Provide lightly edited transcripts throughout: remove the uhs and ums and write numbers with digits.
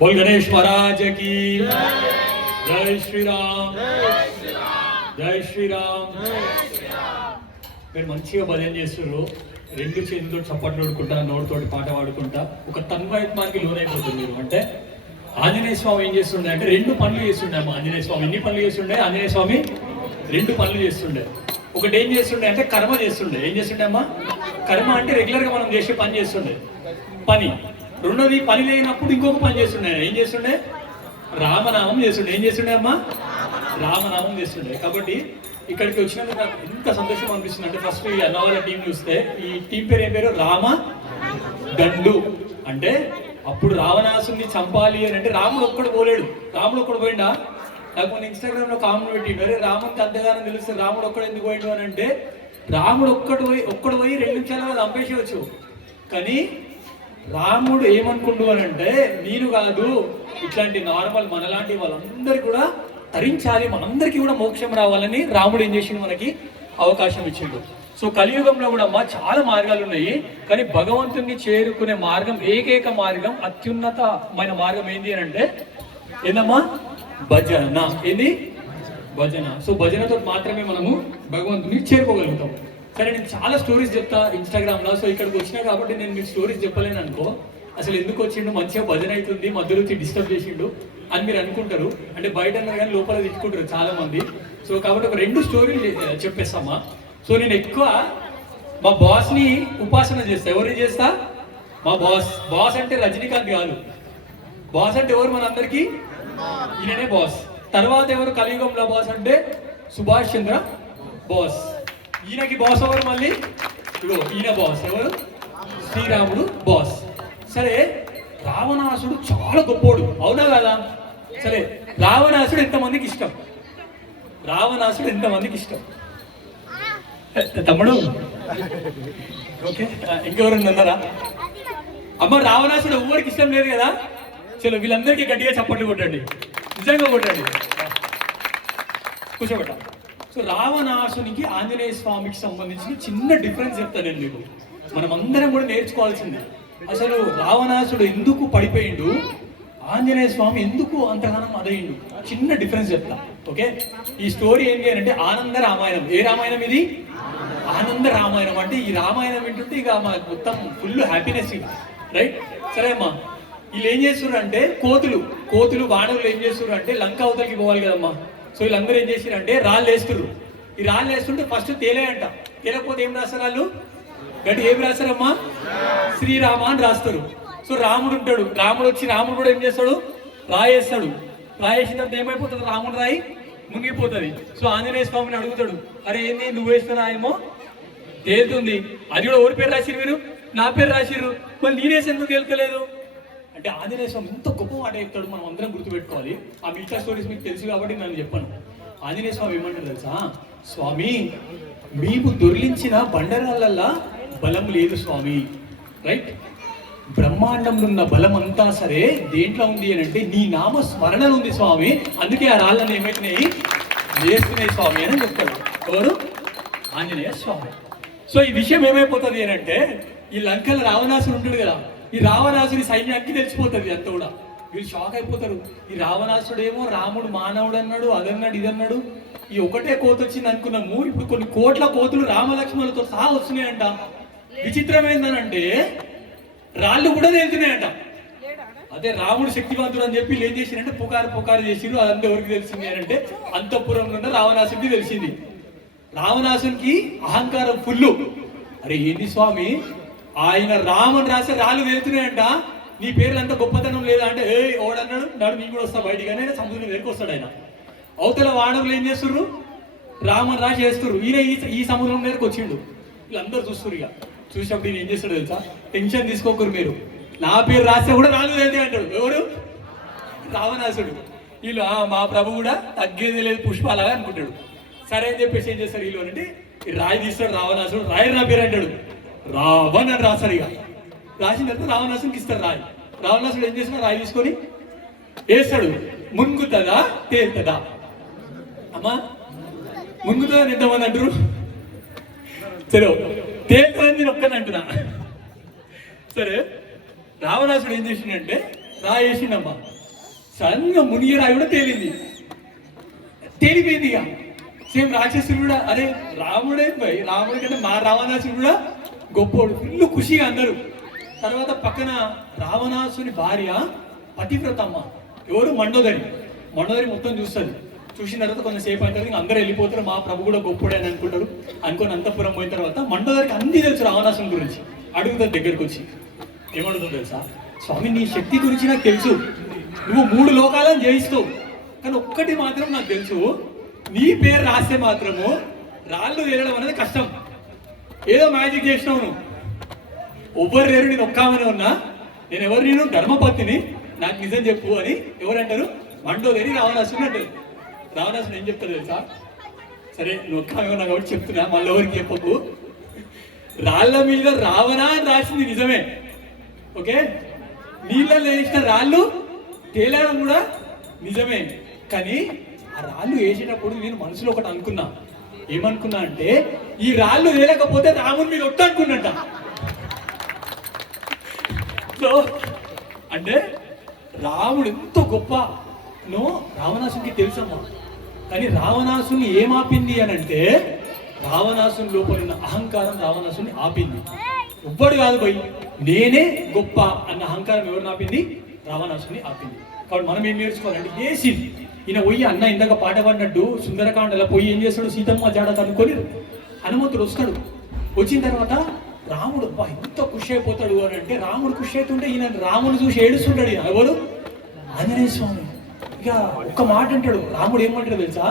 बोल गणेश महाराज की जय श्री राम जय श्री राम. మీరు మంచిగా భజన చేస్తున్నారు, రెండు చేతులతో చప్పట్లు కొడుకుంటా, నోటితోటి పాట పాడుకుంటా ఒక తన్మయత్వానికి లోనైపోతుంది మీరు. అంటే ఆంజనేయ స్వామి ఏం చేస్తుండే అంటే రెండు పనులు చేస్తుండే అమ్మ. ఆంజనేయ స్వామి ఎన్ని పనులు చేస్తుండే? ఆంజనేయ స్వామి రెండు పనులు చేస్తుండే. ఒకటి ఏం చేస్తుండే అంటే కర్మ చేస్తుండే. ఏం చేస్తుండే అమ్మా? కర్మ అంటే రెగ్యులర్గా మనం చేసే పని చేస్తుండే పని. రెండోది పని లేనప్పుడు ఇంకొక పని చేస్తుండే. ఏం చేస్తుండే? రామనామం చేస్తుండే. ఏం చేస్తుండే అమ్మా? రామనామం చేస్తుండే. కాబట్టి ఇక్కడికి వచ్చినందుకు నాకు ఎంత సంతోషం అనిపిస్తుంది అంటే, ఫస్ట్ ఈ అన్నవాళ్ళ టీం చూస్తే ఈ టీం పేరు ఏం పేరు? రామ దండు. అంటే అప్పుడు రావణాసుని చంపాలి అని అంటే రాముడు ఒక్కడు పోలేడు. రాముడు ఒక్కడు పోయిండా? నాకు మన ఇన్స్టాగ్రామ్ లో కామెంట్ పెట్టిండు, అరే రాముడికి అంతగానో తెలుస్తుంది, రాముడు ఒక్కడు ఎందుకు పోయిండు అని అంటే, రాముడు ఒక్కడు పోయి 2 నిమిషాలు చంపేసేవచ్చు. కానీ రాముడు ఏమనుకుండు అని అంటే, నేను కాదు ఇట్లాంటి నార్మల్ మనలాంటి వాళ్ళందరికీ కూడా తరించాలి, మనందరికీ కూడా మోక్షం రావాలని రాముడు ఏం చేసిండు? మనకి అవకాశం ఇచ్చిండు. సో కలియుగంలో కూడా అమ్మా చాలా మార్గాలు ఉన్నాయి, కానీ భగవంతుని చేరుకునే మార్గం, ఏకైక మార్గం, అత్యున్నతమైన మార్గం ఏంటి అని అంటే ఏందమ్మా? భజన. ఏంది? భజన. సో భజనతో మాత్రమే మనము భగవంతుని చేరుకోగలుగుతాం. సరే, నేను చాలా స్టోరీస్ చెప్తా ఇన్స్టాగ్రామ్లో. సో ఇక్కడికి వచ్చినా కాబట్టి నేను మీకు స్టోరీస్ చెప్పలేను అనుకో. అసలు ఎందుకు వచ్చిండు? మంచిగా భజన అవుతుంది, మధ్యలో వచ్చి డిస్టర్బ్ చేసిండు అని మీరు అనుకుంటారు. అంటే బయట అన్నారు కానీ లోపల తెచ్చుకుంటారు చాలా మంది. సో కాబట్టి ఒక 2 స్టోరీలు చెప్పేస్తామా. సో నేను ఎక్కువ మా బాస్ని ఉపాసన చేస్తా. ఎవరిని చేస్తా? మా బాస్. బాస్ అంటే రజనీకాంత్ కాదు. బాస్ అంటే ఎవరు? మనందరికీ ఈయననే బాస్. తర్వాత ఎవరు కలియుగంలో బాస్ అంటే సుభాష్ చంద్ర బాస్. ఈయనకి బాస్ ఎవరు? మళ్ళీ ఇగో ఈయన బాస్. ఎవరు? శ్రీరాముడు బాస్. సరే, రావణాసుడు చాలా గొప్పోడు, అవునా కదా? సరే, రావణాసుడు ఎంతమందికి ఇష్టం? రావణాసుడు ఎంతమందికి ఇష్టం? తమ్ముడు ఓకే, ఇంకెవరన్నా ఉన్నారా? అమ్మ, రావణాసుడు ఎవరికి ఇష్టం లేదు కదా? చలో, వీళ్ళందరికీ గట్టిగా చప్పట్లు కొట్టండి, నిజంగా కొట్టండి, కూర్చోబెట్ట. సో రావణాసునికి ఆంజనేయ స్వామికి సంబంధించిన చిన్న డిఫరెన్స్ చెప్తాను నేను మీకు. మనం అందరం కూడా నేర్చుకోవాల్సింది. అసలు రావణాసుడు ఎందుకు పడిపోయిండు, ఆంజనేయ స్వామి ఎందుకు అంతగానం అదయిండు, చిన్న డిఫరెన్స్ చెప్తా. ఓకే, ఈ స్టోరీ ఏంటి అని అంటే ఆనంద రామాయణం. ఏ రామాయణం ఇది? ఆనంద రామాయణం. అంటే ఈ రామాయణం వింటుంటే ఇక మనకు మొత్తం ఫుల్ హ్యాపీనెస్, రైట్? సరే అమ్మా, వీళ్ళు ఏం చేస్తున్నారు అంటే కోతులు వానరులు ఏం చేస్తున్నారు అంటే లంక అవతలకి పోవాలి కదమ్మా. సో వీళ్ళందరూ ఏం చేస్తారు అంటే రాళ్ళు వేస్తున్నారు. ఈ రాళ్ళు వేస్తుంటే ఫస్ట్ తేలేయంట. తేలకపోతే ఏం రాస్తారు వాళ్ళు? గట్టి ఏం రాస్తారమ్మా? శ్రీరామ అని రాస్తారు. సో రాముడు ఉంటాడు, రాముడు వచ్చి రాముడు కూడా ఏం చేస్తాడు? రాయేస్తాడు. రాయేసిన తర్వాత ఏమైపోతుంది? రాముడు రాయి మునిగిపోతుంది. సో ఆంజనేయ స్వామిని అడుగుతాడు, అరే ఏంది నువ్వు వేస్తున్నా ఏమో తేలుతుంది. అది కూడా ఎవరి పేరు రాసిరు? మీరు నా పేరు రాసిర్రు, మళ్ళీ నేనేసి ఎందుకు తేలుతలేదు అంటే ఆంజనేయ స్వామి ఎంత గొప్ప మాట చెప్తాడు, మనం అందరం గుర్తుపెట్టుకోవాలి. ఆ మిగతా స్టోరీస్ మీకు తెలుసు కాబట్టి నేను చెప్పాను. ఆంజనేయ స్వామి ఏమంటారు తెలుసా? స్వామి, మీకు దొర్లించిన బండరాళ్ళల్లా బలం లేదు స్వామి, రైట్? బ్రహ్మాండంలో ఉన్న బలం అంతా సరే దేంట్లో ఉంది అని అంటే నీ నామ స్మరణలు ఉంది స్వామి, అందుకే ఆ రాళ్ళని ఏమైతున్నాయి? వేస్తున్నాయి స్వామి అని చెప్తాడు. ఎవరు? ఆంజనేయ స్వామి. సో ఈ విషయం ఏమైపోతుంది అని అంటే, ఈ లంకల రావణాసుడు ఉంటాడు కదా, ఈ రావణాసుడి సైన్యానికి తెలిసిపోతుంది అంత కూడా. వీళ్ళు షాక్ అయిపోతారు. ఈ రావణాసుడేమో రాముడు మానవుడు అన్నాడు, అదన్నాడు, ఇదన్నాడు. ఈ ఒకటే కోత వచ్చింది అనుకున్నాము, ఇప్పుడు కొన్ని కోట్ల కోతులు రామలక్ష్మణులతో సహా వస్తున్నాయంట. విచిత్రం ఏంటనంటే రాళ్ళు కూడా వెళ్తున్నాయంట. అదే రాముడు శక్తివంతుడు అని చెప్పి ఏం చేసిరంటే పుకారు చేసిరు. అదంతా ఎవరికి తెలిసింది అని అంటే అంతఃపురంలో ఉన్న రావణాసుడికి తెలిసింది. రావణాసునికి అహంకారం ఫుల్లు. అరే ఏంది స్వామి, ఆయన రామని రాసే రాళ్ళు వెళ్తున్నాయంట, నీ పేర్లు అంత గొప్పతనం లేదా అంటే, ఏ ఓడన్నాడు నాడు నీ కూడా వస్తా బయటికి అని సముద్రం దగ్గరికి వస్తాడు ఆయన. అవతల వానరులు ఏం చేస్తుర్రు? రామని రాసి చేస్తుర్రు. ఈయన ఈ సముద్రం దగ్గరకు వచ్చిండు. వీళ్ళందరూ చూస్తున్నారు. ఇక చూసినప్పుడు ఈయన ఏం చేస్తాడు తెలుసా? టెన్షన్ తీసుకోకరు మీరు, నా పేరు రాస్తే కూడా రాళ్ళు వెళ్తాయి అంటాడు. ఎవరు? రావణాసుడు. వీళ్ళు మా ప్రభు కూడా తగ్గేది లేదు పుష్పాలగా అనుకుంటాడు. సరే అని చెప్పేసి ఏం చేస్తారు వీళ్ళు అంటే, ఈ రాయి తీస్తాడు రావణాసుడు. రాయి నా పేరు అంటాడు, రావణ్ అని రాస్తారు. ఇక రాసిన తర్వాత రావణాసుడికి ఇస్తారు రాయి. రావణాసుడు ఏం చేస్తాడు? రాయి తీసుకొని వేస్తాడు. మునుగుతుందా తేలుతుందా? అమ్మా, మునుగుతుందని ఎంతమంది అంటారు? సరే, తేలుతుందని నేను ఒక్కని అంటున్నా. సరే, రావణాసుడు ఏం చేసిండంటే రాయి వేసిండమ్మా. సడన్గా మునిగి రాయి కూడా తేలిపోయింది. ఇక సేమ్ రాక్షసుడు కూడా అరే రాముడే రాముడి కంటే మా రావణాసుడు కూడా గొప్పోడు, ఫుల్ ఖుషిగా అందరు. తర్వాత పక్కన రావణాసుని భార్య పతివ్రతమ్మ, ఎవరు మండోదరి. మండోదరి మొత్తం చూస్తుంది. చూసిన తర్వాత కొంతసేపు అయిన తర్వాత అందరూ వెళ్ళిపోతారు, మా ప్రభు కూడా గొప్పడే అని అనుకుంటారు. అనుకుని అంతఃపురం పోయిన తర్వాత మండోదరికి అన్ని తెలుసు రావణాసుని గురించి. అడుగుతుంది దగ్గరకు వచ్చి, ఏమడుగుతుంది తెలుసా? స్వామి నీ శక్తి గురించి నాకు తెలుసు, నువ్వు 3 లోకాలను జయిస్తావు, కానీ ఒక్కటి మాత్రం నాకు తెలుసు, నీ పేరు రాస్తే మాత్రము రాళ్ళు వేయడం అనేది కష్టం. ఏదో మ్యాజిక్ చేసినావు నువ్వు, ఎవ్వరు లేరు, నేను ఒక్కామని ఉన్నా, నేను ఎవరు, నేను ధర్మపత్నిని, నాకు నిజం చెప్పు అని ఎవరంటారు? మండోదరి రావణాసుని అంటారు. రావణాసుని ఏం చెప్తారు తెలుసా? సరే నువ్వు ఒక్కామేమన్నా కాబట్టి చెప్తున్నా, మళ్ళీ ఎవరికి చెప్పకు. రాళ్ళ మీద రావణ అని రాసింది నిజమే, ఓకే, నీళ్ళలో వేసిన రాళ్ళు తేలడం కూడా నిజమే. కానీ ఆ రాళ్ళు వేసేటప్పుడు నేను మనసులో ఒకటి అనుకున్నా. ఏమనుకున్నా అంటే, ఈ రాళ్ళు వేయలేకపోతే రాముని మీద ఒట్టు అనుకున్నట్ట. సో అంటే రాముడు ఎంతో గొప్పనో రావణాసునికి తెలుసమ్మా. కానీ రావణాసుని ఏమాపింది అని అంటే, రావణాసుని లోపల ఉన్న అహంకారం రావణాసుని ఆపింది. ఎవ్వడు కాదు పోయి నేనే గొప్ప అన్న అహంకారం ఎవరిని ఆపింది? రావణాసుని ఆపింది. కాబట్టి మనం ఏం నేర్చుకోవాలంటే, ఏ సీన్ ఈయన పోయి అన్న ఇందాక పాట పాడినట్టు సుందరకాండలో పోయి ఏం చేస్తాడు? సీతమ్మ జాడ కనుక్కొని హనుమంతుడు వస్తాడు. వచ్చిన తర్వాత రాముడు ఎంత ఖుషి అయిపోతాడు అని అంటే, రాముడు ఖుషి అవుతుంటే ఈయన రాముడు చూసి ఏడుస్తుంటాడు. ఎవరు? ఆంజనేయ స్వామి. ఇక ఒక్క మాట అంటాడు. రాముడు ఏమంటాడు తెలుసా?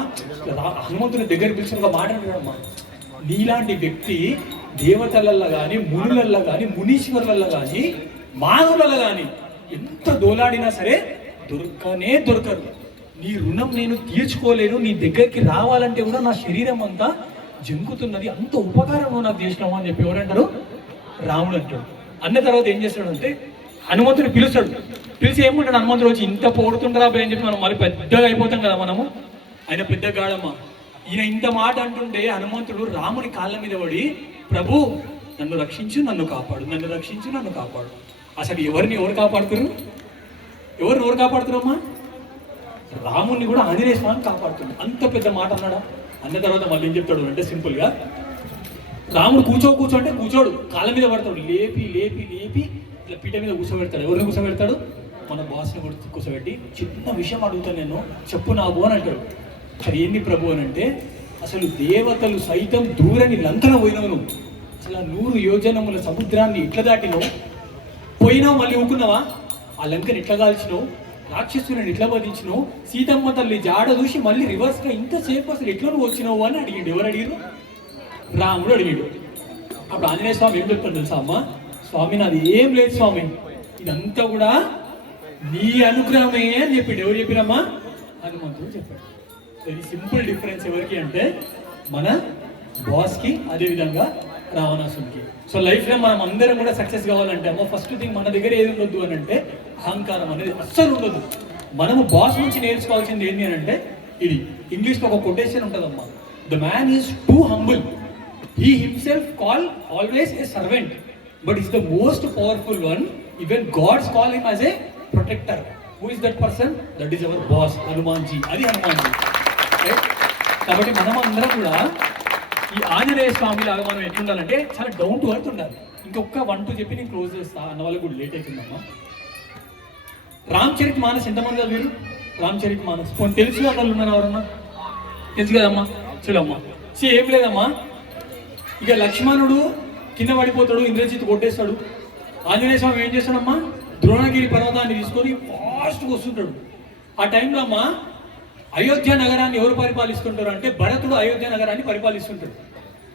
హనుమంతుని దగ్గర పిలిచిన ఒక మాట అంటాడు, అమ్మా నీలాంటి వ్యక్తి దేవతలల్లో కానీ, మునులల్లో కానీ, మునీశ్వరులలో కానీ, మానవులలో కానీ ఎంత దోలాడినా సరే దొరకరు. నీ రుణం నేను తీర్చుకోలేను, నీ దగ్గరికి రావాలంటే కూడా నా శరీరం అంతా జంకుతున్నది, అంత ఉపకారం నాకు చేసినావు అని చెప్పి ఎవరంటారు? రాముడు అంటాడు. అన్న తర్వాత ఏం చేస్తాడు అంటే, హనుమంతుడు పిలుస్తాడు. పిలిచి ఏమంటాడు? హనుమంతుడు వచ్చి ఇంత పోడుతుంటారా అని చెప్పి మనం మళ్ళీ పెద్దగా అయిపోతాం కదా మనము. ఆయన పెద్ద గాడమ్మ. ఈయన ఇంత మాట అంటుంటే హనుమంతుడు రాముని కాళ్ళ మీద పడి, ప్రభు నన్ను రక్షించు, నన్ను కాపాడు, నన్ను రక్షించు, నన్ను కాపాడు. అసలు ఎవరు కాపాడుతారు? ఎవరు కాపాడుతారమ్మా? రాముని కూడా ఆంజనేయ స్వామి కాపాడుతుంది. అంత పెద్ద మాట అన్నాడా? అన్న తర్వాత మళ్ళీ ఏం చెప్తాడు అంటే, సింపుల్గా రాముడు కూర్చో అంటే కూర్చోడు, కాళ్ళ మీద పడతాడు. లేపి ఇట్లా పీట మీద కూర్చోబెడతాడు. ఎవరిని కూర్చోబెడతాడు? మన బాస్ని కూర్చోబెట్టి, చిన్న విషయం అడుగుతాను నేను, చెప్పు నాకు అని అంటాడు. సరే ఏంది ప్రభు అని అంటే, అసలు దేవతలు సైతం దూరని లంకన పోయినావు నువ్వు, అసలు 100 యోజనముల సముద్రాన్ని ఇట్లా దాటినావు, పోయినావు మళ్ళీ ఊకున్నావా? ఆ లంకని ఇట్లా కాల్చినావు, రాక్షసుని ఇట్లా వధించినావు, సీతమ్మ తల్లి జాడ చూసి మళ్ళీ రివర్స్గా ఇంతసేపు అసలు ఎట్లా నువ్వు వచ్చినావు అని అడిగిండు. ఎవరు అడిగారు? రాముడు అడిగాడు. అప్పుడు ఆంజనేయ స్వామి ఏం చెప్తాడు తెలుసా? అమ్మ స్వామి నాది ఏం లేదు స్వామి, ఇదంతా కూడా నీ అనుగ్రహమే అని చెప్పిండు. ఎవరు చెప్పిరమ్మా? హనుమంతుడు చెప్పాడు. సో ఇది సింపుల్ డిఫరెన్స్ ఎవరికి అంటే, మన బాస్కి, అదేవిధంగా రావణాసునికి. సో లైఫ్లో మనం అందరం కూడా సక్సెస్ కావాలంటే అమ్మ ఫస్ట్ థింగ్ మన దగ్గర ఏది ఉండొద్దు అని అంటే, అహంకారం అనేది అస్సలు ఉండదు. మనము బాస్ నుంచి నేర్చుకోవాల్సింది ఏంటి అని అంటే, ఇది ఇంగ్లీష్లో ఒక కొటేషన్ ఉంటుందమ్మా, the man is too humble, he himself call always a servant, but is the most powerful one, even gods call him as a protector. Who is that person? That is our boss, Hanumanji. అది హనుమాన్జీ. కాబట్టి మనం అందరం కూడా ఈ ఆంజనేయ స్వామి లాగా మనం ఎట్లుండాలంటే, చాలా down to earth ఉండాలి. ఇంకొక 1, 2 చెప్పి నేను క్లోజ్ చేస్తా, అన్న వాళ్ళకి కూడా లేట్ అవుతుందమ్మా. రామచరిత్ మానస్ ఎంతమంది చదివారు? రామచరిత్ మానస్ కొన్ని తెలుసు వాళ్ళు ఉన్నారు ఎవరన్నా? తెలుసు కదమ్మా? చూడమ్మా, ఏం లేదమ్మా, ఇక లక్ష్మణుడు కింద పడిపోతాడు, ఇంద్రజిత్ కొట్టేస్తాడు. ఆంజనేయ స్వామి ఏం చేస్తాడమ్మా? ద్రోణగిరి పర్వతాన్ని తీసుకొని ఫాస్ట్గా వస్తుంటాడు. ఆ టైంలో అమ్మా అయోధ్య నగరాన్ని ఎవరు పరిపాలిస్తుంటారు అంటే, భరతుడు అయోధ్య నగరాన్ని పరిపాలిస్తుంటాడు.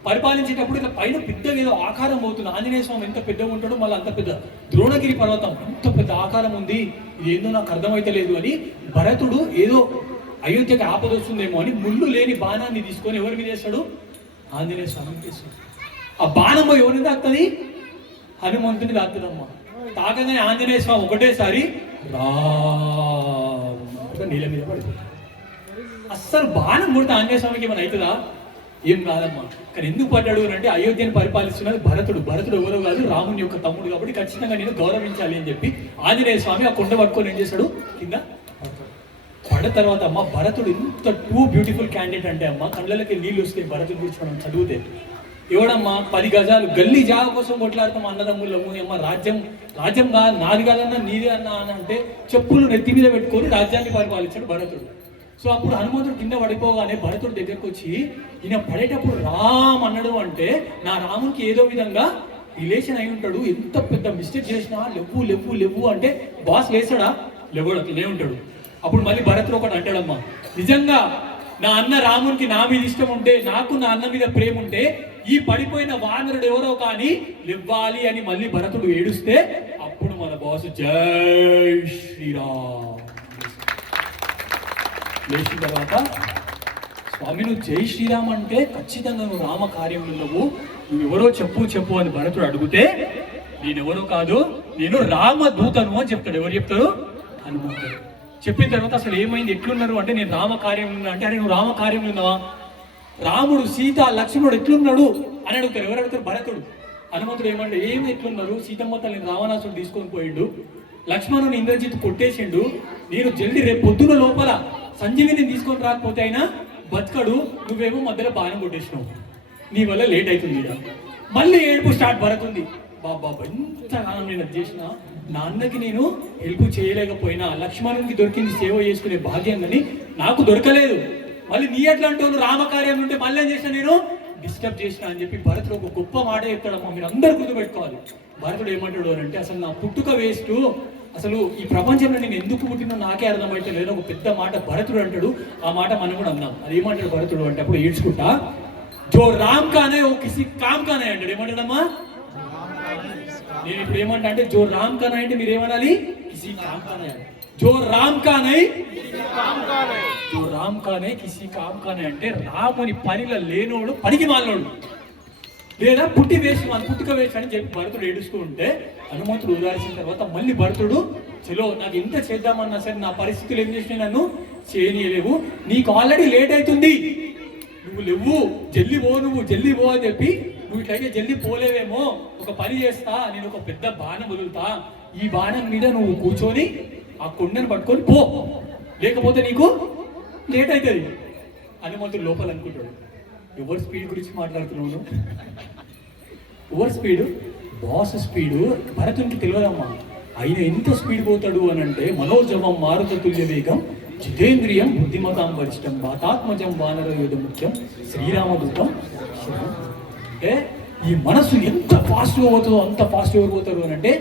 పరిపాలించేటప్పుడు ఇట్లా పైన పెద్దగా ఏదో ఆకారం అవుతుంది. ఆంజనేయ స్వామి ఎంత పెద్దగా ఉంటాడో, మళ్ళీ అంత పెద్ద ద్రోణగిరి పర్వతం ఎంత పెద్ద ఆకారం ఉంది, ఇది ఏందో నాకు అర్థమైతలేదు అని భరతుడు ఏదో అయోధ్యకి ఆపద వస్తుందేమో అని ముళ్ళు లేని బాణాన్ని తీసుకొని ఎవరి మీద వేస్తాడు? ఆంజనేయ స్వామిని వేస్తాడు. ఆ బాణం ఎవరిని తాకుతుంది? హనుమంతుని తాకుతుందమ్మా. తాకగానే ఆంజనేయ స్వామి ఒకటేసారి నీళ్ళ మీద పడిపోతుంది. అస్సలు బాణం కొడితే ఆంజనేయ స్వామికి ఏమైనా అవుతుందా? ఏం కాదమ్మా. కానీ ఎందుకు పడ్డాడు అని అంటే అయోధ్యను పరిపాలిస్తున్నది భరతుడు. భరతుడు ఎవరో కాదు, రాముని యొక్క తమ్ముడు, కాబట్టి ఖచ్చితంగా నేను గౌరవించాలి అని చెప్పి ఆంజనేయ స్వామి ఆ కొండ పట్టుకొని ఏం చేశాడు, కింద పడ్డ తర్వాత అమ్మ భరతుడు ఇంత టూ బ్యూటిఫుల్ క్యాండిడేట్ అంటే అమ్మ కళ్ళకి నీళ్ళు వస్తాయి భరతుడి గురించి మనం చదివితే. ఎవడమ్మా 10 గజాలు గల్లీ జాగ కోసం కొట్లాడతాం అన్నదమ్ముళ్ళము, అమ్మ రాజ్యం కాదు నాది కాదన్నా నీది అన్నా అని అంటే చెప్పులు నెత్తి మీద పెట్టుకొని రాజ్యాన్ని పరిపాలించాడు భరతుడు. సో అప్పుడు హనుమంతుడు కింద పడిపోగానే భరతుడు దగ్గరకు వచ్చి ఈయన పడేటప్పుడు రామ్ అన్నాడు అంటే నా రామునికి ఏదో విధంగా రిలేషన్ అయి ఉంటాడు, ఎంత పెద్ద మిస్టేక్ చేసినా లెవ్వు అంటే బాస్ లేసాడా, లేవడు, అట్లనే ఉంటాడు. అప్పుడు మళ్ళీ భరతుడు ఒకటి అంటాడమ్మా, నిజంగా నా అన్న రామునికి నా మీద ఇష్టం ఉంటే, నాకు నా అన్న మీద ప్రేమ ఉంటే ఈ పడిపోయిన వానరుడు ఎవరో కానీ లేవ్వాలి అని మళ్ళీ భరతుడు ఏడుస్తే అప్పుడు మన బాసు జై శ్రీరామ్ లేచిన తర్వాత స్వామి నువ్వు జై శ్రీరామ్ అంటే ఖచ్చితంగా నువ్వు రామ కార్యంలో నువ్వు ఎవరో చెప్పు అని భరతుడు అడిగితే నేనెవరో కాదు, నేను రామదూతను అని చెప్తాడు. ఎవరు చెప్తారు? హనుమంతుడు. చెప్పిన తర్వాత అసలు ఏమైంది, ఎట్లున్నారు అంటే నేను రామకార్యంలో అంటే అరే నువ్వు రామకార్యంలో ఉన్నావా, రాముడు సీత లక్ష్మణుడు ఎట్లున్నాడు అని అడుగుతారు. ఎవరు అడుగుతారు? భరతుడు. హనుమంతుడు ఏమంటే ఏమి ఎట్లున్నారు, సీతమ్మ తల్లిని రావణాసుడు తీసుకొని పోయిండు, లక్ష్మణుని ఇంద్రజిత్ కొట్టేసిండు, నేను జల్దీ రేపు పొద్దున లోపల సంజీవిని తీసుకొని రాకపోతే అయినా బతకడు, నువ్వేమో మధ్యలో బాణం కొట్టేసినావు, నీ వల్ల లేట్ అవుతుంది. మళ్ళీ ఏడుపు స్టార్ట్ భరతుంది. బాబా ఇంతకాలం నేను అది చేసిన నాన్నకి నేను హెల్ప్ చేయలేకపోయినా లక్ష్మణునికి దొరికింది సేవ చేసుకునే భాగ్యం కానీ నాకు దొరకలేదు, మళ్ళీ నీ ఎట్లా అంటావు రామకార్యం ఉంటే మళ్ళీ ఏం చేసిన నేను డిస్టర్బ్ చేసిన అని చెప్పి భరతుడు ఒక గొప్ప మాట చెప్తాడమ్మా. మీరు అందరూ గుర్తుపెట్టుకోవాలి. భరతుడు ఏమంటాడు అని అంటే అసలు నా పుట్టుక వేస్ట్, అసలు ఈ ప్రపంచంలో నేను ఎందుకు పుట్టినో నాకే అర్థమైతే లేదు ఒక పెద్ద మాట భరతుడు అంటాడు. ఆ మాట మనం కూడా అందాం. అది ఏమంటాడు భరతుడు అంటే అప్పుడు ఏడ్చుకుంటా జో రామ్ కానే ఓ కిసి కామ్ కానే అంటాడు. ఏమంటాడమ్మా? నేను ఇప్పుడు ఏమంటా అంటే జో రామ్ కానే అంటే మీరు ఏమనాలి, కిసి కామ్ కానే. జో రామ్ కానే జో రామ్ కానే కిసి కామ్ కానే అంటే రాముని పనిలో లేనోడు పనికి మాలినోడు, లేదా పుట్టుక వేస్ట్ అని చెప్పి భరతుడు ఏడుస్తూ ఉంటే హనుమంతుడు ఉదాహరించిన తర్వాత మళ్ళీ భరతుడు చలో నాకు ఎంత చేద్దామన్నా సరే నా పరిస్థితులు ఏం చేసినా నన్ను చేయనీయలేవు, నీకు ఆల్రెడీ లేట్ అవుతుంది, నువ్వు లేవు జల్లి పో అని చెప్పి నువ్వు ఇట్లయితే జల్దీ పోలేవేమో, ఒక పని చేస్తా, నేను ఒక పెద్ద బాణం వదులుతా, ఈ బాణం మీద నువ్వు కూర్చొని ఆ కొండను పట్టుకొని పో, లేకపోతే నీకు లేట్ అవుతుంది. హనుమంతుడు లోపల అనుకుంటాడు ఎవరి స్పీడ్ గురించి మాట్లాడుతున్నావు, ఎవరి స్పీడు? బాస్ స్పీడు భరతునికి తెలియదమ్మా. ఆయన ఎంత స్పీడ్ పోతాడు అని అంటే మనోజవం మారుత తుల్య వేగం జితేంద్రియం బుద్ధిమతాం వరిష్టం వాతాత్మజం వానర యోధ ముఖ్యం శ్రీరామదూతం. అంటే ఈ మనస్సు ఎంత ఫాస్ట్గా పోతుందో అంత ఫాస్ట్గా పోతాడు అని అంటే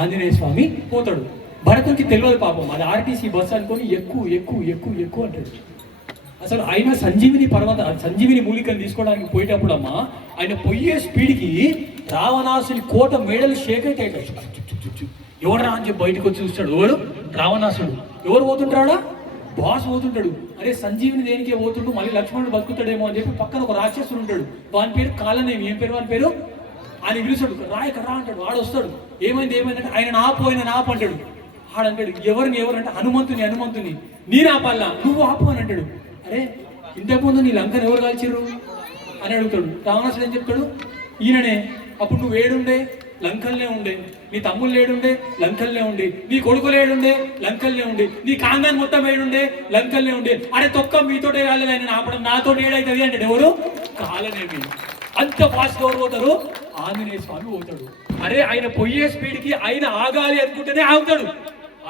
ఆంజనేయ స్వామి పోతాడు. భరతునికి తెలియదు పాపం, అది ఆర్టీసీ బస్ అనుకొని ఎక్కువ అంటాడు. అసలు ఆయన సంజీవిని మూలికను తీసుకోవడానికి పోయేటప్పుడు అమ్మా ఆయన పోయే స్పీడ్కి రావణాసుని కోట మేడలు షేక్ అయితే ఎవడరా అని చెప్పి బయటకు వచ్చి చూస్తాడు. ఎవరు? రావణాసుడు. ఎవరు పోతుంటాడా? బాస్ పోతుంటాడు. అరే సంజీవిని దేనికే పోతుండు, మళ్ళీ లక్ష్మణుడు బతుకుతాడేమో అని చెప్పి పక్కన ఒక రాక్షసుడు ఉంటాడు, వాని పేరు కాలనేమి. ఏం పేరు వాని పేరు? ఆయన పిలుస్తాడు, రా ఇక్కడ రా అంటాడు. వాడు వస్తాడు. ఏమైంది ఆయన ఆపు అంటాడు. ఆడంటాడు ఎవరు అంటే హనుమంతుని నేను ఆపాలా, నువ్వు ఆపు అని అంటాడు. అరే ఇంతకుముందు నీ లంకను ఎవరు కాల్చిర్రు అని అడుగుతాడు. రావణాసుడు ఏం చెప్తాడు? ఈయననే. అప్పుడు నువ్వు ఏడుండే? లంకల్నే ఉండే. నీ తమ్ముళ్ళు ఏడుండే? లంకల్నే ఉండే. నీ కొడుకులు ఏడుండే? లంకల్నే ఉండే. నీ కాంగాన్ మొత్తం ఏడుండే? లంకల్నే ఉండే. అరే తొక్క మీతోటే రాలేదు ఆయన ఆపడం, నాతో ఏడైతుంది అంటాడు. ఎవరు? కాలనేమి. అంత ఫాస్ట్గా ఎవరు పోతారు? ఆంజనేయ స్వామి పోతాడు. అరే ఆయన పోయే స్పీడ్కి ఆయన ఆగాలి అనుకుంటేనే ఆగుతాడు.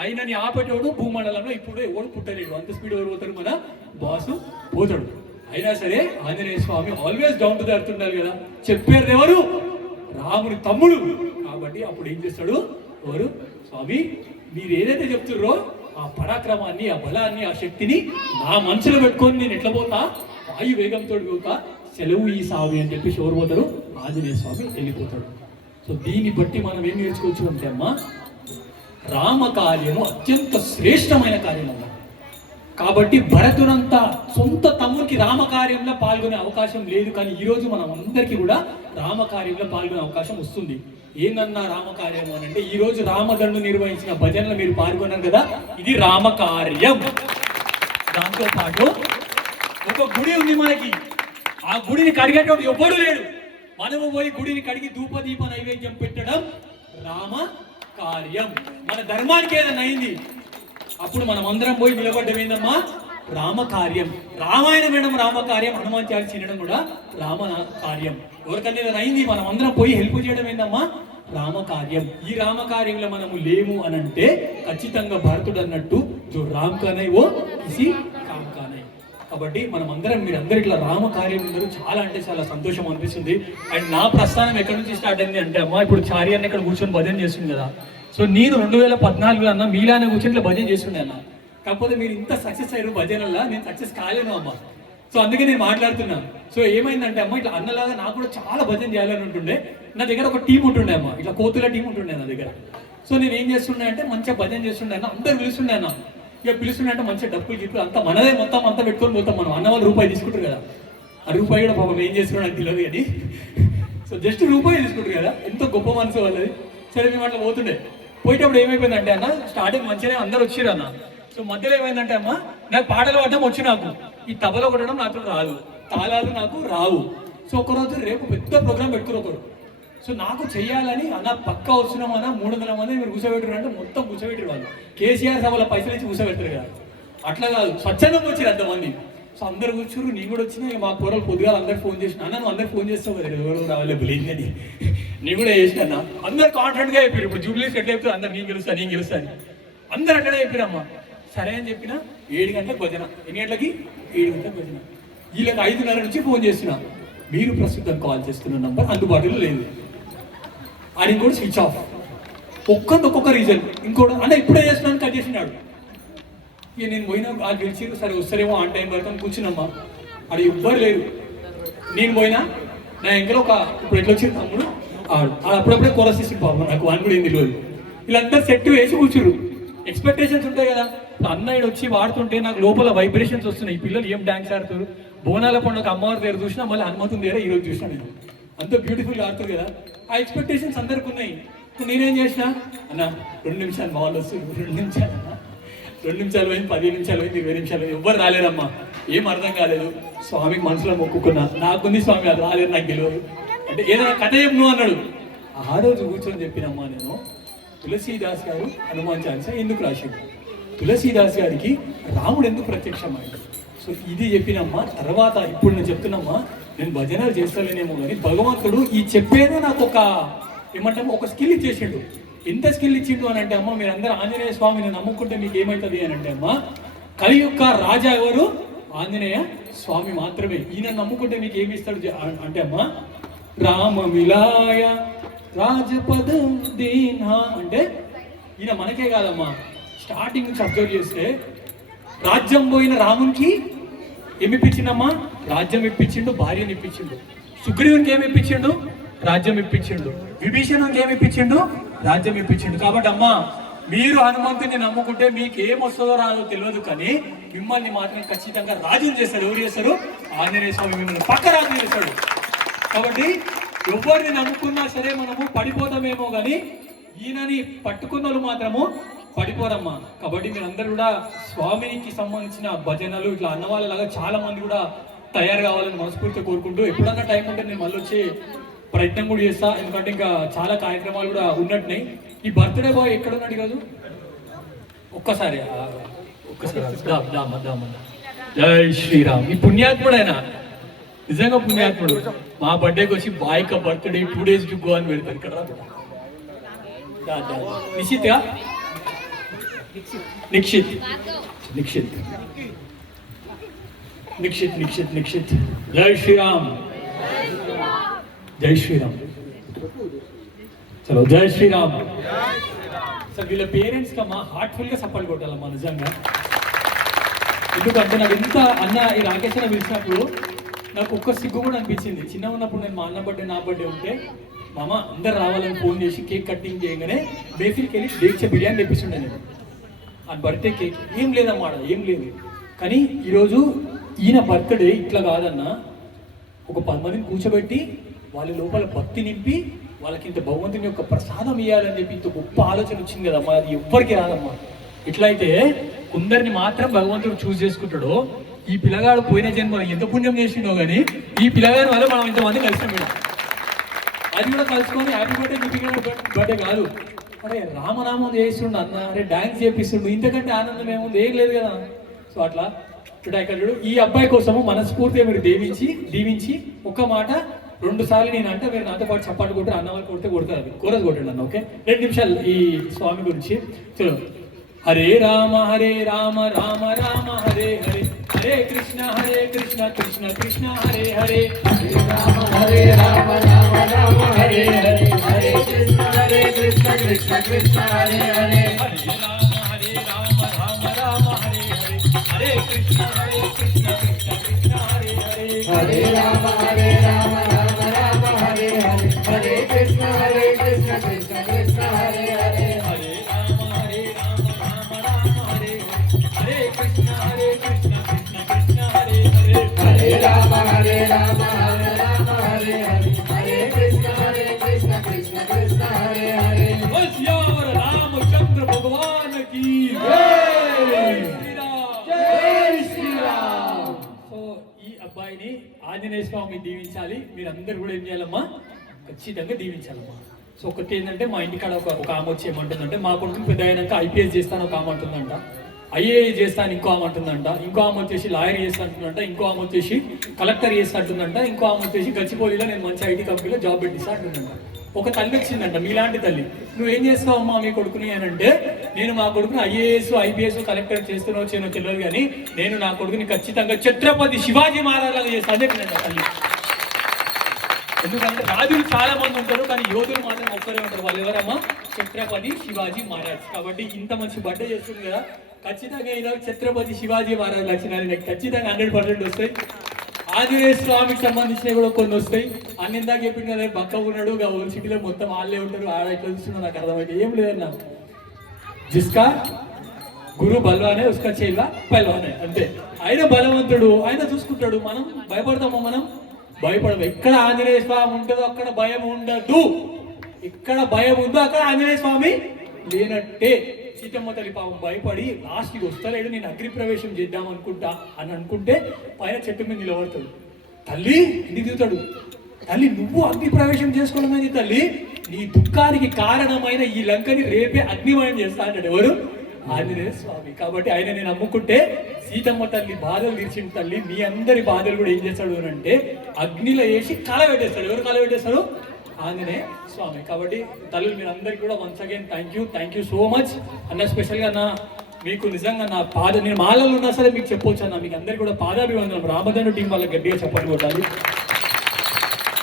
ఆయనని ఆపేటోడు భూమండలంలో ఇప్పుడు ఎవడు పుట్టలేడు, అంత స్పీడ్ ఎవరు పోతారు? మన బాసు పోతాడు. అయినా సరే Anjaneya Swami always down to the earth ఉండాలి కదా. చెప్పారు ఎవరు? రాముని తమ్ముడు. కాబట్టి అప్పుడు ఏం చేస్తాడు? ఎవరు? స్వామి మీరు ఏదైతే చెప్తున్నారో ఆ పరాక్రమాన్ని, ఆ బలాన్ని, ఆ శక్తిని నా మనసులో పెట్టుకొని నేను ఎట్లా పోతా, వాయు వేగంతో పోతా, సెలవు ఈ సావి అని చెప్పి ఎవరు పోతారు? ఆంజనేయ స్వామి వెళ్ళిపోతాడు. సో దీన్ని బట్టి మనం ఏం నేర్చుకోవచ్చు అంటే అమ్మా రామకార్యము అత్యంత శ్రేష్టమైన కార్యం అన్న. కాబట్టి భరతునంత సొంత తమ్ముడికి రామకార్యంలో పాల్గొనే అవకాశం లేదు, కానీ ఈరోజు మనం అందరికీ కూడా రామకార్యంలో పాల్గొనే అవకాశం వస్తుంది. ఏందన్నా రామకార్యం అని అంటే ఈరోజు రామదండు నిర్వహించిన భజనలో మీరు పాల్గొన్నారు కదా, ఇది రామకార్యం. దాంతో పాటు ఒక గుడి ఉంది మనకి, ఆ గుడిని కడిగేటప్పుడు ఎవ్వడు లేడు. మనము పోయి గుడిని కడిగి ధూపదీప నైవేద్యం పెట్టడం రామ కార్యం. మన ధర్మానికి ఏదైనా అయింది అప్పుడు మనం అందరం పోయి నిలబడ్డం ఏందమ్మా? రామకార్యం. రామాయణం మేడం రామకార్యం, హనుమాన్ చాలీసా వినడం కూడా రామ కార్యం. ఎవరికన్నా ఏదైనా అయింది మనం అందరం పోయి హెల్ప్ చేయడం ఏందమ్మా? రామకార్యం. ఈ రామకార్యంలో మనము లేము అని అంటే ఖచ్చితంగా భరతుడు అన్నట్టు జో రామ్ కానై ఓ కిసి కామ్ కానై. కాబట్టి మనం అందరం మీరందరూ ఇట్లా రామకార్యం ఉన్నారు, చాలా అంటే చాలా సంతోషం అనిపిస్తుంది. అండ్ నా ప్రస్థానం ఎక్కడి నుంచి స్టార్ట్ అయింది అంటే అమ్మా, ఇప్పుడు చారి అన్న ఇక్కడ కూర్చొని భజన చేస్తుంది కదా. సో నేను 2014 అన్న మీలానే కూర్చొని ఇట్లా భజన చేస్తుండే అన్న. కాకపోతే మీరు ఇంత సక్సెస్ అయ్యారు భజనల్లో, నేను సక్సెస్ కాలేను అమ్మ. సో అందుకే నేను మాట్లాడుతున్నా. సో ఏమైందంటే అమ్మ, ఇట్లా అన్నలాగా నాకు కూడా చాలా భజన చేయాలని ఉంటుండే. నా దగ్గర ఒక టీం ఉంటుండే అమ్మ, ఇట్లా కోతుల టీం ఉంటుండే నా దగ్గర. సో నేను ఏం చేస్తుండే అంటే మంచిగా భజన చేస్తుండే అన్న, అందరు పిలుస్తుండే అన్న. ఇక పిలుస్తుండే అంటే మంచిగా డబ్బులు గిప్పులు అంతా మనదే మొత్తం అంతా పెట్టుకొని పోతాం మనం. అన్న వాళ్ళు రూపాయి తీసుకుంటారు కదా, ఆ రూపాయి కూడా పాపం ఏం చేస్తున్నాడు నాకు తెలియదు కానీ, సో జస్ట్ రూపాయి తీసుకుంటారు కదా, ఎంతో గొప్ప మనసు వాళ్ళది. సరే మేము అట్లా పోతుండే. పోయేటప్పుడు ఏమైపోయిందంటే అన్న, స్టార్టింగ్ మంచిగానే అందరు వచ్చిర్రు అన్న. సో మధ్యలో ఏమైందంటే అమ్మ, నాకు పాటలు పాడడం వచ్చి, నాకు ఈ తబలో కొట్టడం నాకు రాదు, తాళాలు నాకు రావు. సో ఒకరోజు రేపు పెద్ద ప్రోగ్రామ్ పెట్టుకురు ఒకరు. సో నాకు చెయ్యాలని అన్న పక్క వస్తున్నాం అన్న, 300 మంది మీరు కూర్చోబెట్టరు అంటే మొత్తం కూర్చోబెట్టారు వాళ్ళు. కేసీఆర్ సభలో పైసలు ఇచ్చి కూర్చోబెడతారు కదా, అట్లా కాదు స్వచ్ఛందంగా వచ్చారు అంతమంది. సో అందరు కూర్చురు, నేను కూడా వచ్చినా. మా కూరలు పొద్దుగా అందరికి ఫోన్ చేసిన, అన్న నువ్వు అందరికి ఫోన్ చేస్తావు కదా ఎవరు అవైలబుల్ ఏంటని. నేను కూడా చేసిన అన్న. అందరు కాన్ఫిడెంట్గా చెప్పారు, ఇప్పుడు జూబ్లీస్ ఎట్లా చెప్తారు అందరు నేను గెలుస్తాను అందరు అట్లనే చెప్పారమ్మా. సరే అని చెప్పిన 7 గంటలకు భజన. ఎన్ని గంటలకి? 7 గంటలకు భజన. వీళ్ళకి 5:30 నుంచి ఫోన్ చేస్తున్నా, మీరు ప్రస్తుతం కాల్ చేస్తున్న నంబర్ అందుబాటులో లేదు. అది కూడా స్విచ్ ఆఫ్. ఒక్కొక్క రీజన్. ఇంకోటి అన్న ఇప్పుడే చేస్తున్నాను కట్ చేసినాడు. ఇక నేను పోయినా వాళ్ళు గెలిచిరు, సరే వస్తారేమో ఆన్ టైం వరకు అని కూర్చున్నమ్మా. అది ఎవ్వరు లేరు. నేను పోయినా నా ఇంట్లో ఒక ఇప్పుడు ఎట్లా వచ్చింది తమ్ముడు ఆడు అప్పుడప్పుడే కోరస్ ఇస్తుంది పాపం, నాకు వాడిని కూడా ఏం తెలియదు. వీళ్ళందరూ సెట్ వేసి కూర్చురు. ఎక్స్పెక్టేషన్స్ ఉంటాయి కదా. అన్నయ్య వచ్చి వాడుతుంటే నాకు లోపల వైబ్రేషన్స్ వస్తున్నాయి. ఈ పిల్లలు ఏం డాన్స్ ఆడుతారు, బోనాల పండుగ అమ్మవారి దగ్గర చూసినా, మళ్ళీ హనుమంతుని దగ్గర ఈరోజు చూసినా నేను. అంత బ్యూటిఫుల్గా ఆడుతారు కదా. ఆ ఎక్స్పెక్టేషన్స్ అందరికి ఉన్నాయి. నేనేం చేసిన అన్న 2 నిమిషాలు మా వాళ్ళు వస్తుంది, 2 నిమిషాలు 2 నిమిషాలు పోయింది, 15 నిమిషాలు పోయింది, 20 నిమిషాలు పోయింది, ఎవ్వరు రాలేరమ్మా. ఏం అర్థం కాలేదు. స్వామికి మనసులో మొక్కుకున్నా, నాకుంది స్వామి అది రాలేదు నాకు తెలియదు అంటే ఏదైనా కథ చెప్పు అన్నాడు. ఆ రోజు కూర్చొని చెప్పినమ్మా నేను, తులసీదాస్ గారు హనుమాన్ చాలీసా ఎందుకు రాశాడు, తులసీదాస్ గారికి రాముడు ఎందుకు ప్రత్యక్షమైంది. సో ఇది చెప్పినమ్మా. తర్వాత ఇప్పుడు నేను చెప్తున్నమ్మా, నేను భజనలు చేస్తలేనేమో కానీ భగవంతుడు ఈ చెప్పేదే నాకు ఒక ఏమంటాము ఒక స్కిల్ ఇచ్చేసిండు. ఎంత స్కిల్ ఇచ్చిండు అని అంటే అమ్మ, మీరు అందరూ ఆంజనేయ స్వామిని నమ్ముకుంటే మీకు ఏమవుతుంది అని అంటే అమ్మ, కలి యొక్క రాజా ఎవరు? ఆంజనేయ స్వామి మాత్రమే. ఈయన నమ్ముకుంటే మీకు ఏమి ఇస్తాడు అంటే అమ్మ, రామమిలాయ రాజపదం దీనా అంటే ఈయన మనకే కాదమ్మా. స్టార్టింగ్ నుంచి అబ్జర్వ్ చేస్తే రాజ్యం పోయిన రామునికి ఏమి ఇప్పించిండమ్మా? రాజ్యం ఇప్పించిండు, భార్యను ఇప్పించిండు. సుగ్రీవునికి ఏమి ఇప్పించిండు? రాజ్యం ఇప్పించిండు. విభీషణునికి ఏమి ఇప్పించిండు? రాజ్యం ఇప్పించిండు. కాబట్టి అమ్మా, మీరు హనుమంతుని నమ్ముకుంటే మీకు ఏం వస్తుందో రాదో తెలియదు కానీ మిమ్మల్ని మాత్రం ఖచ్చితంగా రాజుని చేస్తాడు. ఎవరు చేస్తారు? ఆంజనేయ స్వామి మిమ్మల్ని పక్క రాజు చేస్తాడు. కాబట్టి ఎవరిని నమ్ముకున్నా సరే మనము పడిపోతామేమో కానీ ఈయనని పట్టుకున్న వాళ్ళు మాత్రము పడిపోరమ్మా. కాబట్టి మీరందరూ కూడా స్వామికి సంబంధించిన భజనలు ఇట్లా అన్నవాళ్ళలాగా చాలా మంది కూడా తయారు కావాలని మనస్ఫూర్తిగా కోరుకుంటూ, ఎప్పుడన్నా టైం ఉంటే నేను మళ్ళీ వచ్చి ప్రయత్నం కూడా చేస్తా. ఎందుకంటే ఇంకా చాలా కార్యక్రమాలు కూడా ఉన్నట్టున్నాయి. ఈ బర్త్డే బాయ్ ఎక్కడ ఉన్నాడు ఈరోజు? ఒక్కసారి జై శ్రీరామ్. ఈ పుణ్యాత్ముడైనా నిజంగా పుణ్యాత్ముడు. మా బర్త్డేకి వచ్చి బాయ్ కా బర్త్డే 2 days టు గో అని పెడతారు ఇక్కడ. నిశ్చిత్గా నిక్షిత్ నిక్షిత్ నిక్షిత్ నిక్షిత్ నిక్షిత్. జై శ్రీరామ్, జై శ్రీరామ్. చలో జై శ్రీరామ్. సార్ వీళ్ళ పేరెంట్స్ కమ్మా హార్ట్ఫుల్గా సపోర్ట్ కొట్టాలమ్మా నిజంగా. ఎందుకంటే నాకు ఎంత అన్న ఈ రాకేష్ అన్న పిలిచినప్పుడు నాకు ఒక్క సిగ్గు కూడా అనిపించింది. చిన్న ఉన్నప్పుడు నేను మా అన్న బర్త్డే నా బర్త్డే ఉంటే మామ అందరు రావాలని ఫోన్ చేసి కేక్ కటింగ్ చేయగానే బేఫీల్కి వెళ్ళి డేక్ష బిర్యానీ తెప్పిస్తుండే నేను. ఆ బర్త్డే కేక్ ఏం లేదన్నమాట, ఏం లేదు. కానీ ఈరోజు ఈయన బర్త్డే ఇట్లా కాదన్నా, ఒక 10 మందిని కూర్చోబెట్టి వాళ్ళ లోపల భక్తి నింపి వాళ్ళకి ఇంత భగవంతుని యొక్క ప్రసాదం ఇవ్వాలని చెప్పి ఇంత గొప్ప ఆలోచన వచ్చింది కదమ్మా. అది ఎవ్వరికి రాదమ్మా. ఇట్లయితే కొందరిని మాత్రం భగవంతుడు చూస్ చేసుకుంటాడో, ఈ పిల్లగాడు పోయిన జన్మలో ఎంత పుణ్యం చేసిండో కానీ ఈ పిల్లగాడి వల్ల మనం ఇంతమంది కలిసినాం మేడం. అది కూడా కలుసుకొని హ్యాపీ బర్త్డే దీపిక బర్త్డే కాదు, అరే రామనామం చేస్తుండు అన్న, అరే డాన్స్ చేపిస్తుండు, ఇంతకంటే ఆనందం ఏముంది, ఏం లేదు కదా. సో అట్లా ఇప్పుడు ఇక్కడ చూడు, ఈ అబ్బాయి కోసము మనస్ఫూర్తిగా మీరు దీవించి ఒక్క మాట 2 సార్లు నేను అంటే మీరు నాతో పాటు చప్పట్లు కొట్టి అన్న వాళ్ళు కొడతారు, అది కోరస్ కొట్టండి అన్న. ఓకే, 2 నిమిషాలు ఈ స్వామి గురించి. చలో, హరే రామ రామ రామ హరే హరే, హరే కృష్ణ కృష్ణ కృష్ణ హరే హరే, హరే రామ రామ రామ హరే హరే, హరే కృష్ణ కృష్ణ కృష్ణ హరే హరే, హరే రామ రామ హరే హరే, హరే కృష్ణ కృష్ణ కృష్ణ హరే హరే, హరే రామ రామ రామ హరే హరే, హరే కృష్ణ కృష్ణ కృష్ణ హరే హరే, హరే రామ రామ రామ హరే హరే, హరే కృష్ణ కృష్ణ కృష్ణ హరే హరే, హరే రామ రామ హరే హరే, హరే కృష్ణ కృష్ణ కృష్ణ హరే హరే. బస్ యార్ రామచంద్ర భగవాన్ की జై శ్రీరామ్. సో ఈ అబ్బాయిని ఆంజనేయ స్వామి దీవించాలి, మీరందరూ కూడా ఏం చేయాలమ్మా, ఖచ్చితంగా దీవించాలమ్మా. సో ఒకటి ఏంటంటే, మా ఇంటికాడ ఒక ఆమె వచ్చి ఏమంటుందంటే, మా కొడుకు పెద్ద అయినాక ఐపీఎస్ చేస్తాను ఒక ఆమె అంటుందంట, ఐఏఎస్ చేస్తాను ఇంకో ఆమె అంటుందంట, ఇంకో ఆమె వచ్చేసి లాయర్ చేస్తా అంటుందంట, ఇంకో ఆమె వచ్చేసి కలెక్టర్ చేస్తా అంటుందంట, ఇంకో ఆమె వచ్చేసి గచ్చిపోలిలో నేను మంచి ఐటీ కంపెనీలో జాబ్ పెట్టిస్తా అంటుందంట. ఒక తల్లి వచ్చిందంట, మీలాంటి తల్లి, నువ్వేం చేస్తావమ్మా మీ కొడుకుని అని అంటే, నేను మా కొడుకుని ఐఏఎస్ ఐపీఎస్ కలెక్టర్ చేస్తున్నావు చేయనో తెలియదు కానీ నేను నా కొడుకుని ఖచ్చితంగా ఛత్రపతి శివాజీ మహారాజ్ లాగా చేస్తాను చెప్పినంట తల్లి. ఎందుకంటే రాజులు చాలా మంది ఉంటారు కానీ యోధులు మాత్రం ఒక్కరే ఉంటారు, వాళ్ళు ఎవరమ్మా, ఛత్రపతి శివాజీ మహారాజ్. కాబట్టి ఇంత మంచి బర్త్డే చేస్తుంది కదా, ఖచ్చితంగా ఇలా ఛత్రపతి శివాజీ మహారాజ్ లక్షణాలు నాకు ఖచ్చితంగా 100% వస్తాయి. ఆంజనేయ స్వామికి సంబంధించినవి కూడా కొన్ని వస్తాయి. అన్నిందాక చెప్పింది కదా, బక్క ఉన్నాడు సిటీలో మొత్తం వాళ్ళే ఉంటారు, ఆడ ఎట్లా చూస్తున్నా నాకు అర్థమైతే ఏం లేదన్నా, జిస్కా గురు బల్వానే ఉస్కా చేయిలా పల్వానే, అంతే. ఆయన బలవంతుడు, ఆయన చూసుకుంటాడు. మనం భయపడతామా? మనం భయపడము. ఎక్కడ ఆంజనేయ స్వామి ఉంటుందో అక్కడ భయం ఉండదు, ఇక్కడ భయం ఉందో అక్కడ ఆంజనేయ స్వామి లేనట్టే. సీతమ్మ తల్లి పాపం భయపడి లాస్ట్కి వస్తలేడు, నేను అగ్ని ప్రవేశం చేద్దాం అనుకుంటా అని అనుకుంటే పైన చెట్టు మీద నిలబడతాడు. తల్లి ఇంటికి దిగుతాడు, తల్లి నువ్వు అగ్ని ప్రవేశం చేసుకోవడమైంది తల్లి, నీ దుఃఖానికి కారణమైన ఈ లంకని రేపే అగ్నిమయం చేస్తా అంటాడు. ఎవరు? ఆంజనేయ స్వామి. కాబట్టి ఆయన నేను నమ్ముకుంటే సీతమ్మ తల్లి బాధలు తీర్చిన తల్లి మీ అందరి బాధలు కూడా ఏం చేస్తాడు అని అంటే అగ్నిలో వేసి కలబెట్టేస్తాడు. ఎవరు కలబెట్టేస్తాడు? ఆంజనేయ స్వామి. కాబట్టి తల్లులు మీరు అందరికీ కూడా once again thank you so much అన్న. స్పెషల్గా మీకు నిజంగా నేను మాలలో ఉన్నా సరే మీకు చెప్పొచ్చు అన్న, మీకు అందరికీ కూడా పాదాభివందనం. రామదండు టీం వాళ్ళకి గట్టిగా చెప్పండి కొట్టాలి.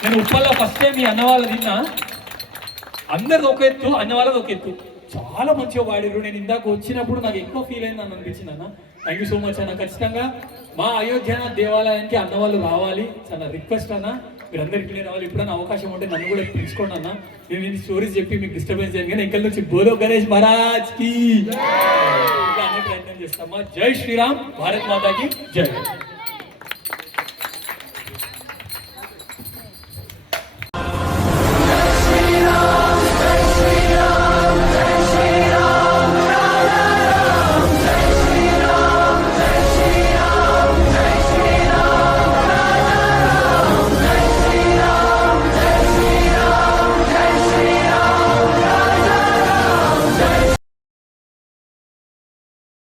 నేను ఉప్పల్లో ఫస్ట్ టైం మీ అన్న వాళ్ళ తిన్నా, అందరిది ఒక ఎత్తు, అన్న వాళ్ళది ఒక ఎత్తు, చాలా మంచిగా వాడిరు. నేను ఇందాక వచ్చినప్పుడు నాకు ఎక్కువ ఫీల్ అయింది అని అనిపించింది అన్న. థ్యాంక్ యూ సో మచ్ అన్న. ఖచ్చితంగా మా అయోధ్యనాథ్ దేవాలయానికి అన్న వాళ్ళు రావాలి, చాలా రిక్వెస్ట్ అన్న. మీరు అందరు ఇట్లే రావాలి. ఎప్పుడైనా అవకాశం ఉంటే నన్ను కూడా పిలుచుకోండి అన్న. నేను ఈ స్టోరీస్ చెప్పి మీకు డిస్టర్బెన్స్ చేయను కానీ ఇక్కడ నుంచి బోలో గణేష్ మహారాజ్ కి అనే ప్రయత్నం చేస్తామా. జై శ్రీరామ్, భారత్ మాతాకి జై.